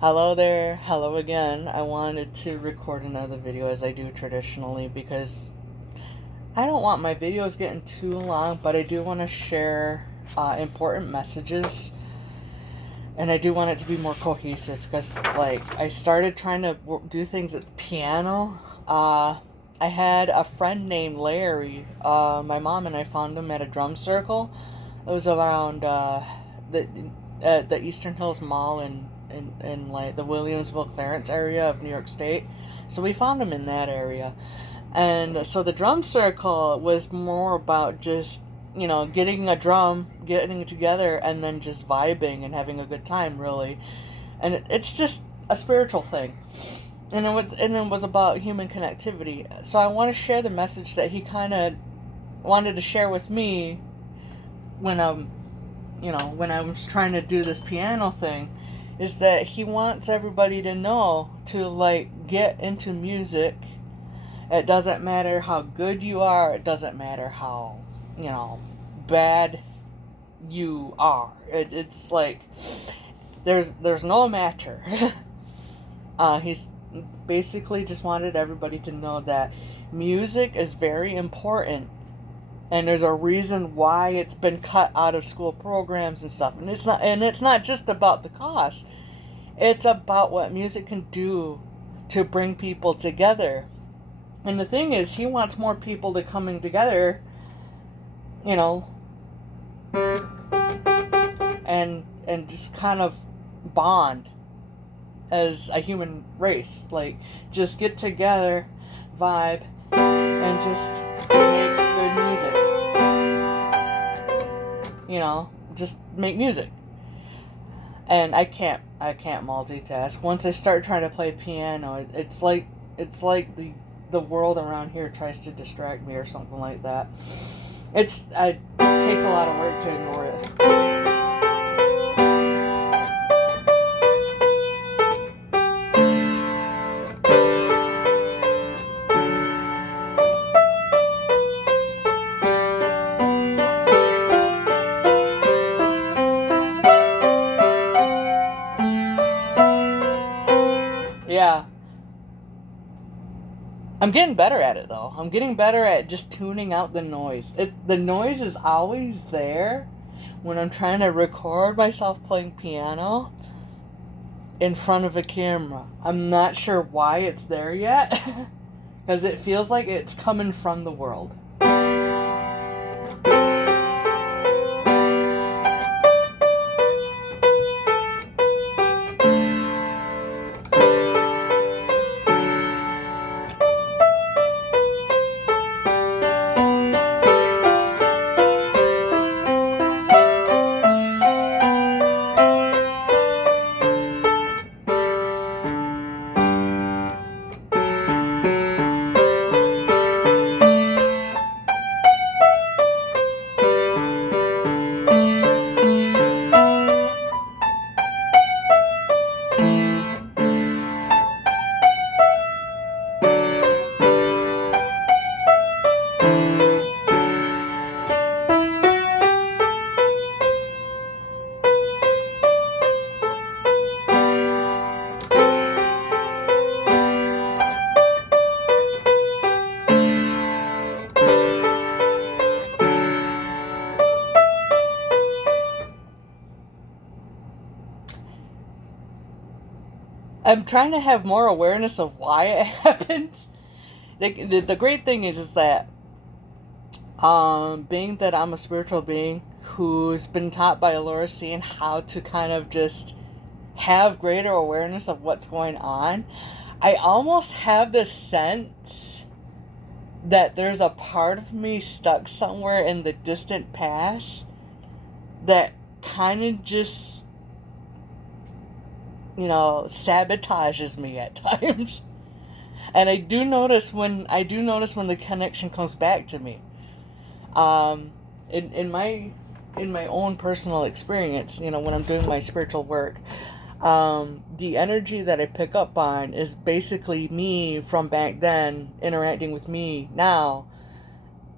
Hello there, hello again. I wanted to record another video as I do traditionally because I don't want my videos getting too long, but I do want to share important messages, and I do want it to be more cohesive because, I started trying to do things at the piano. I had a friend named Larry. My mom and I found him at a drum circle. It was around the the Eastern Hills Mall in like the Williamsville, Clarence area of New York State. So we found him in that area, and so the drum circle was more about just getting a drum, getting together, and then just vibing and having a good time, really. And it's just a spiritual thing, and it was about human connectivity. So I want to share the message that he kind of wanted to share with me when when I was trying to do this piano thing, is that he wants everybody to know to get into music. It doesn't matter how good you are, it doesn't matter how, bad you are. It's like there's no matter. He's basically just wanted everybody to know that music is very important, and there's a reason why it's been cut out of school programs and stuff. And it's not just about the cost. It's about what music can do to bring people together. And the thing is, he wants more people to coming together, you know, and just kind of bond as a human race. Like, just get together, vibe, and just make good music. Just make music. And I can't multitask. Once I start trying to play piano, it's like the world around here tries to distract me or something like that. It takes a lot of work to ignore it. Yeah. I'm getting better at it though. I'm getting better at just tuning out the noise. The noise is always there when I'm trying to record myself playing piano in front of a camera. I'm not sure why it's there yet, because it feels like it's coming from the world. I'm trying to have more awareness of why it happened. The great thing is that being that I'm a spiritual being who's been taught by Laura seeing how to kind of just have greater awareness of what's going on, I almost have this sense that there's a part of me stuck somewhere in the distant past that kind of just sabotages me at times. And I do notice when the connection comes back to me. In my own personal experience, when I'm doing my spiritual work, the energy that I pick up on is basically me from back then interacting with me now,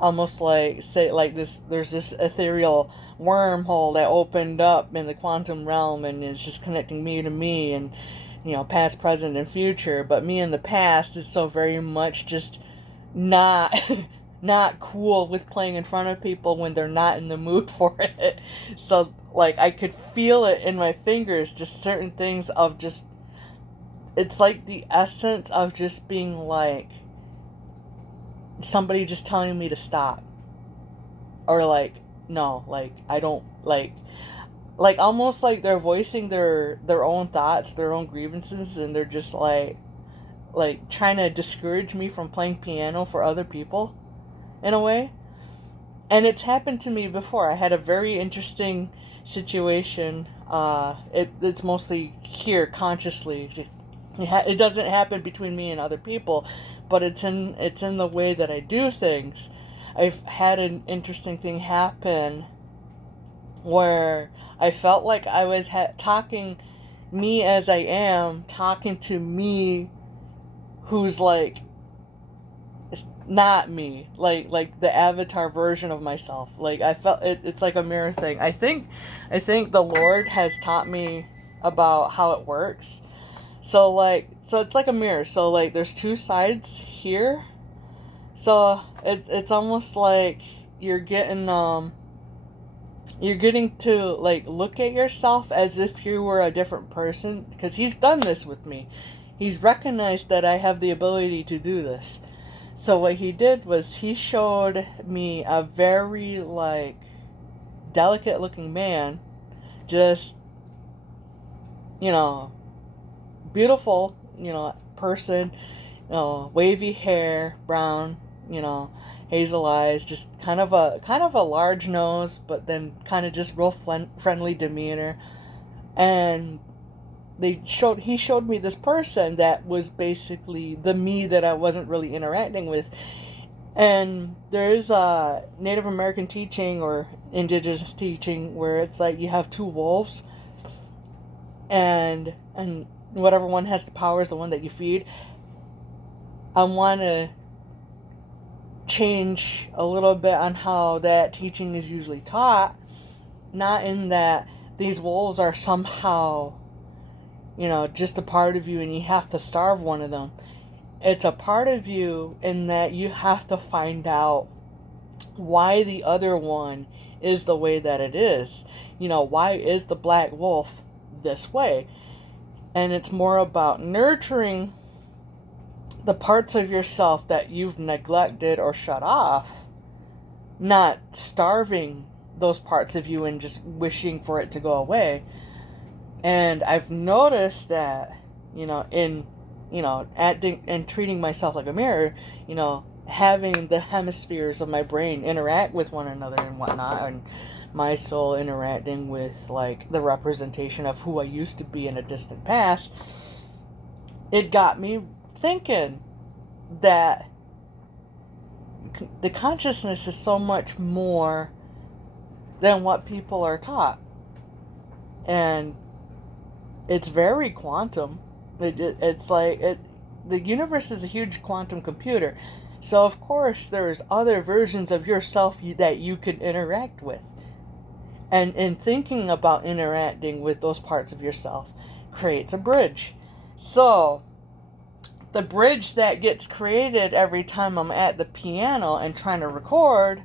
almost like, say, like this, there's this ethereal wormhole that opened up in the quantum realm and is just connecting me to me, and past, present, and future. But me in the past is so very much just not not cool with playing in front of people when they're not in the mood for it. So like I could feel it in my fingers, just certain things of just, it's like the essence of just being like somebody just telling me to stop, or like no, like I don't like almost like they're voicing their own thoughts, their own grievances, and they're just like trying to discourage me from playing piano for other people in a way. And it's happened to me before. I had a very interesting situation. It's mostly here consciously. It doesn't happen between me and other people, but it's in the way that I do things. I've had an interesting thing happen where I felt like I was talking, me as I am, talking to me who's like, it's not me, like the avatar version of myself. Like I felt it's like a mirror thing. I think the Lord has taught me about how it works. So it's like a mirror. So like there's two sides here. So it's almost like you're getting to like look at yourself as if you were a different person, because he's done this with me. He's recognized that I have the ability to do this. So what he did was he showed me a very like delicate looking man, just beautiful, person, wavy hair, brown, hazel eyes, just kind of a large nose, but then kind of just real friendly demeanor. And he showed me this person that was basically the me that I wasn't really interacting with. And there's a Native American teaching or indigenous teaching where it's like you have two wolves, and whatever one has the power is the one that you feed. I want to change a little bit on how that teaching is usually taught, not in that these wolves are somehow just a part of you and you have to starve one of them. It's a part of you in that you have to find out why the other one is the way that it is. Why is the black wolf this way? And it's more about nurturing the parts of yourself that you've neglected or shut off, not starving those parts of you and just wishing for it to go away. And I've noticed that, in, acting and treating myself like a mirror, having the hemispheres of my brain interact with one another and whatnot, and my soul interacting with, like, the representation of who I used to be in a distant past, it got me thinking that the consciousness is so much more than what people are taught. And it's very quantum. It's like the universe is a huge quantum computer. So of course there's other versions of yourself that you can interact with. And in thinking about interacting with those parts of yourself creates a bridge. So the bridge that gets created every time I'm at the piano and trying to record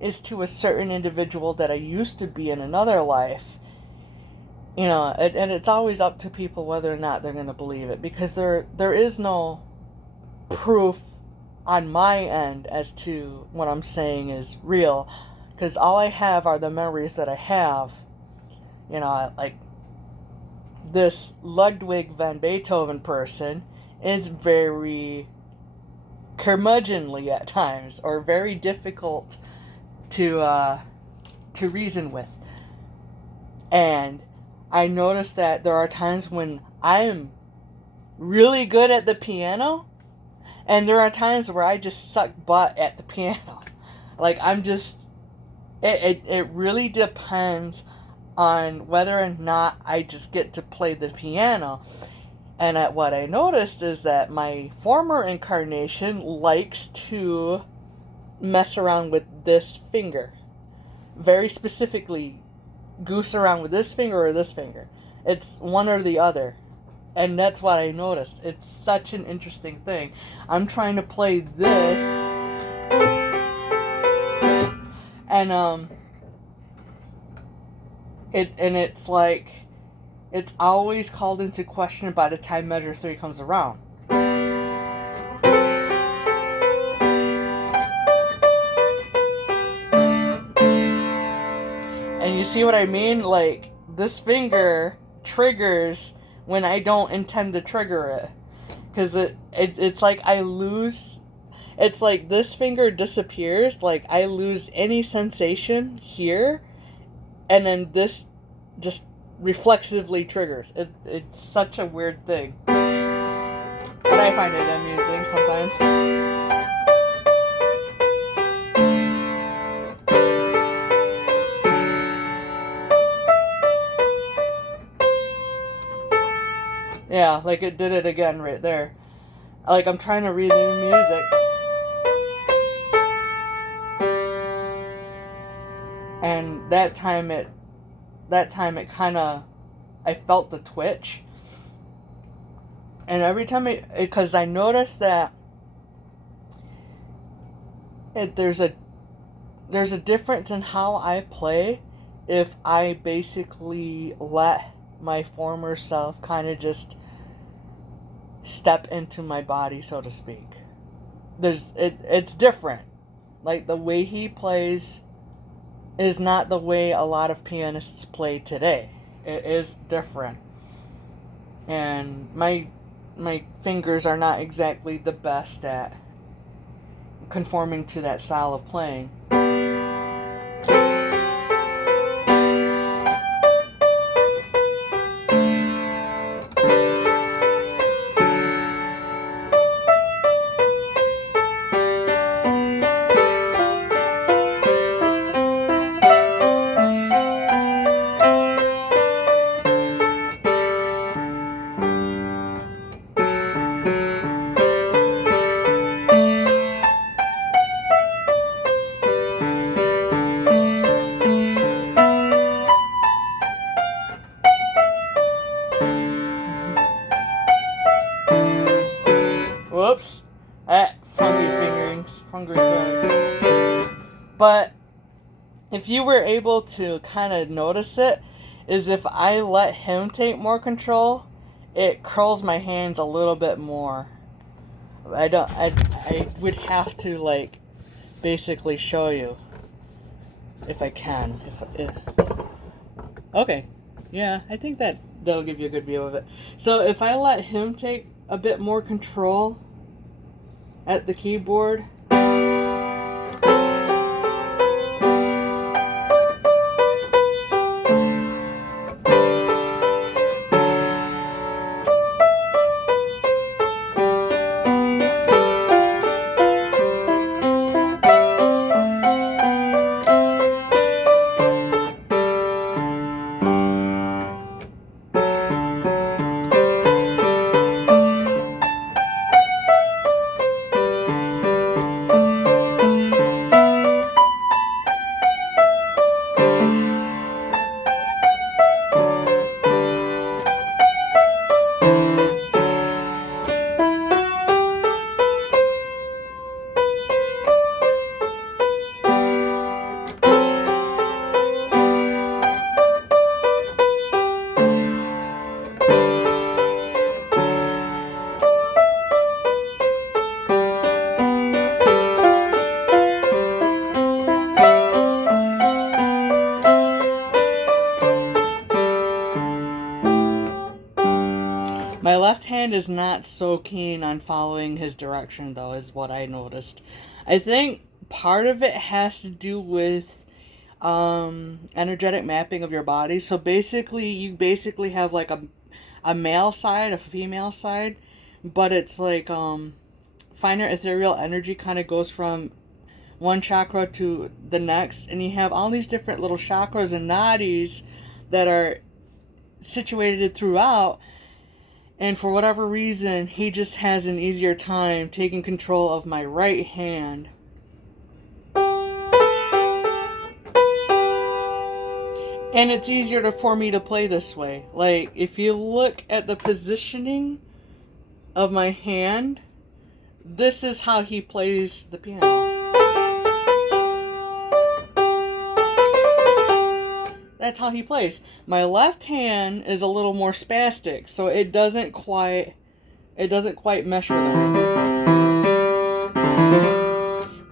is to a certain individual that I used to be in another life. And it's always up to people whether or not they're going to believe it, because there is no proof on my end as to what I'm saying is real, because all I have are the memories that I have. Like this Ludwig van Beethoven person is very curmudgeonly at times, or very difficult to reason with. And I noticed that there are times when I'm really good at the piano, and there are times where I just suck butt at the piano. Like I'm just, it really depends on whether or not I just get to play the piano. And what I noticed is that my former incarnation likes to mess around with this finger. Very specifically, goose around with this finger or this finger. It's one or the other. And that's what I noticed. It's such an interesting thing. I'm trying to play this, and it's like it's always called into question by the time measure 3 comes around. And you see what I mean? Like, this finger triggers when I don't intend to trigger it. Because it's like I lose... It's like this finger disappears. Like, I lose any sensation here. And then this just reflexively triggers. It's such a weird thing. But I find it amusing sometimes. Yeah, like it did it again right there. Like I'm trying to read the music. And that time it kind of, I felt the twitch. And every time because I noticed that there's a difference in how I play if I basically let my former self kind of just step into my body, so to speak. It's different. Like the way he plays is not the way a lot of pianists play today. It is different. And my fingers are not exactly the best at conforming to that style of playing. Whoops. Funky fingerings. Hungry foot. But if you were able to kind of notice it, is if I let him take more control, it curls my hands a little bit more. I would have to, like, basically show you if I can. Okay. Yeah, I think that'll give you a good view of it. So if I let him take a bit more control at the keyboard, my left hand is not so keen on following his direction, though, is what I noticed. I think part of it has to do with energetic mapping of your body. So basically, you basically have like a male side, a female side, but it's like finer ethereal energy kind of goes from one chakra to the next, and you have all these different little chakras and nadis that are situated throughout. And for whatever reason, he just has an easier time taking control of my right hand. And it's easier for me to play this way. Like, if you look at the positioning of my hand, this is how he plays the piano. That's how he plays. My left hand is a little more spastic, so it doesn't quite mesh with him.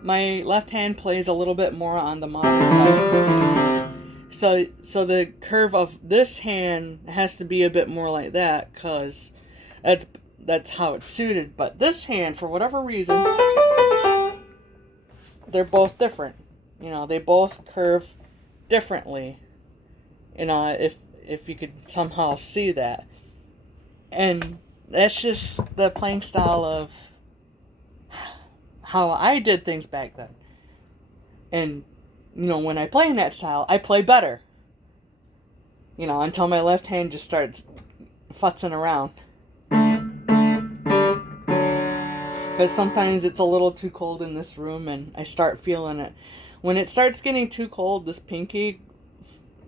My left hand plays a little bit more on the modern side of the keys. So the curve of this hand has to be a bit more like that, because that's how it's suited. But this hand, for whatever reason, they're both different. You know, they both curve differently. You know, if you could somehow see that. And that's just the playing style of how I did things back then. And, you know, when I play in that style, I play better. You know, until my left hand just starts futzing around. Because sometimes it's a little too cold in this room and I start feeling it. When it starts getting too cold, this pinky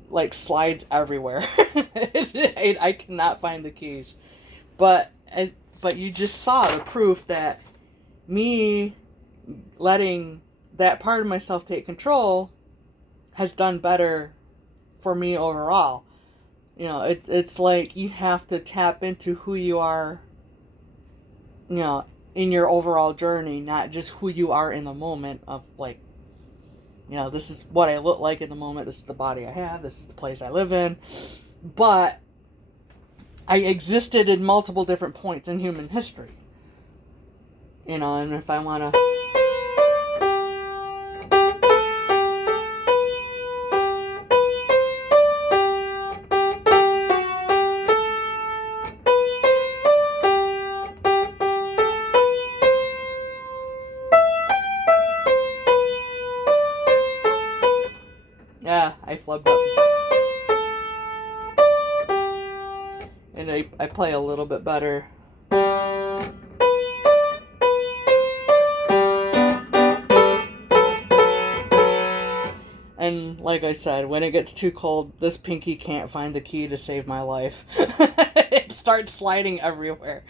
like slides everywhere. I cannot find the keys. But you just saw the proof that me letting that part of myself take control has done better for me overall. You know, it's like you have to tap into who you are, you know, in your overall journey, not just who you are in the moment of like, you know, this is what I look like in the moment, this is the body I have, this is the place I live in. But I existed in multiple different points in human history. You know, and if I want to... Yeah, I flubbed up. And I play a little bit better. And like I said, when it gets too cold, this pinky can't find the key to save my life. It starts sliding everywhere.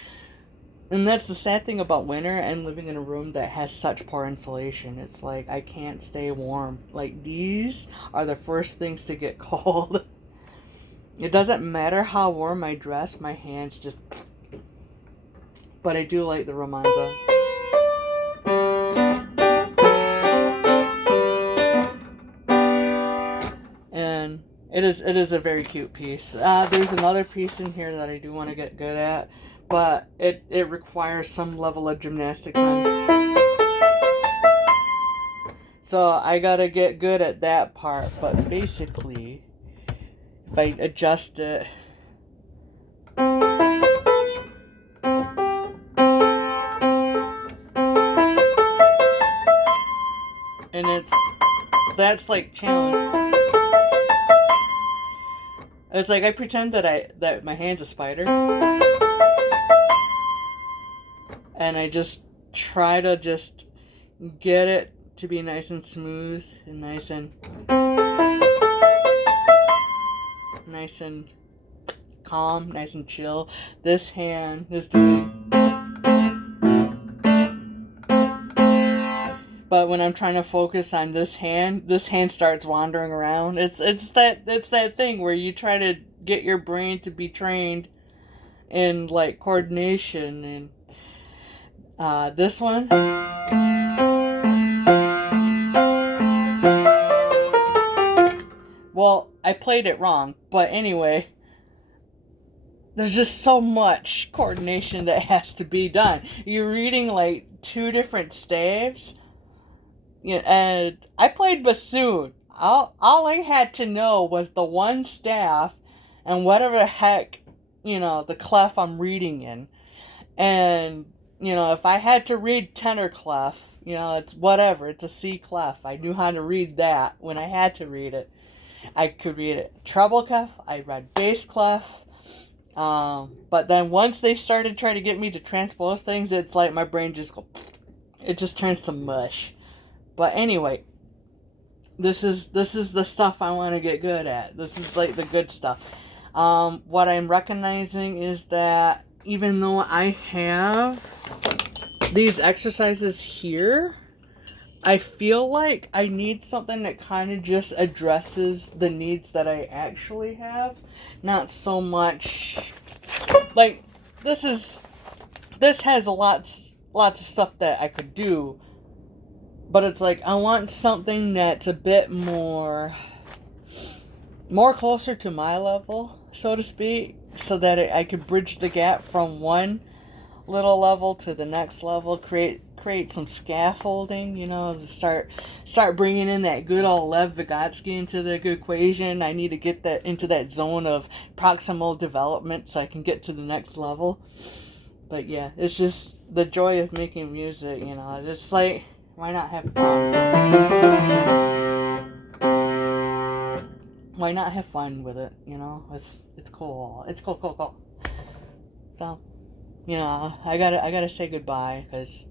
And that's the sad thing about winter and living in a room that has such poor insulation. It's like I can't stay warm. Like, these are the first things to get cold. It doesn't matter how warm I dress, my hands just... But I do like the Romanza. And it is a very cute piece. There's another piece in here that I do want to get good at, but it requires some level of gymnastics on. So I gotta get good at that part, but basically, if I adjust it... And that's like challenge. It's like I pretend that my hand's a spider. And I just try to just get it to be nice and smooth and nice and calm, nice and chill. This hand is doing... But when I'm trying to focus on this hand starts wandering around. It's that thing where you try to get your brain to be trained in like coordination. And this one, well, I played it wrong, but anyway, there's just so much coordination that has to be done. You're reading like 2 different staves. Yeah, and I played bassoon. All I had to know was the one staff and whatever the heck, you know, the clef I'm reading in. And, you know, if I had to read tenor clef, you know, it's whatever. It's a C clef. I knew how to read that when I had to read it. I could read it treble clef. I read bass clef. But then once they started trying to get me to transpose things, it's like my brain just it just turns to mush. But anyway, This is the stuff I want to get good at. This is like the good stuff. What I'm recognizing is that even though I have these exercises here, I feel like I need something that kind of just addresses the needs that I actually have. Not so much like this has lots of stuff that I could do, but it's like I want something that's a bit more closer to my level, so to speak, so that I could bridge the gap from one little level to the next level, create some scaffolding, you know, start bringing in that good old Lev Vygotsky into the equation. I need to get that into that zone of proximal development so I can get to the next level. But yeah, it's just the joy of making music, you know. It's like, why not have fun? Why not have fun with it, you know? It's cool. It's cool. So, you know, I gotta say goodbye, because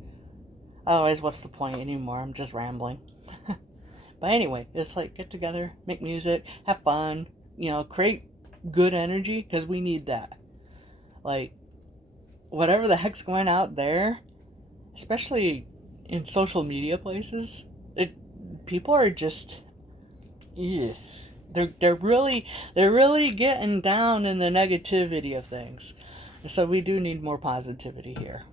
otherwise, what's the point anymore? I'm just rambling. But anyway, it's like, get together, make music, have fun, you know, create good energy, because we need that. Like, whatever the heck's going out there, especially in social media places, people are just, ugh. They're really getting down in the negativity of things. So we do need more positivity here.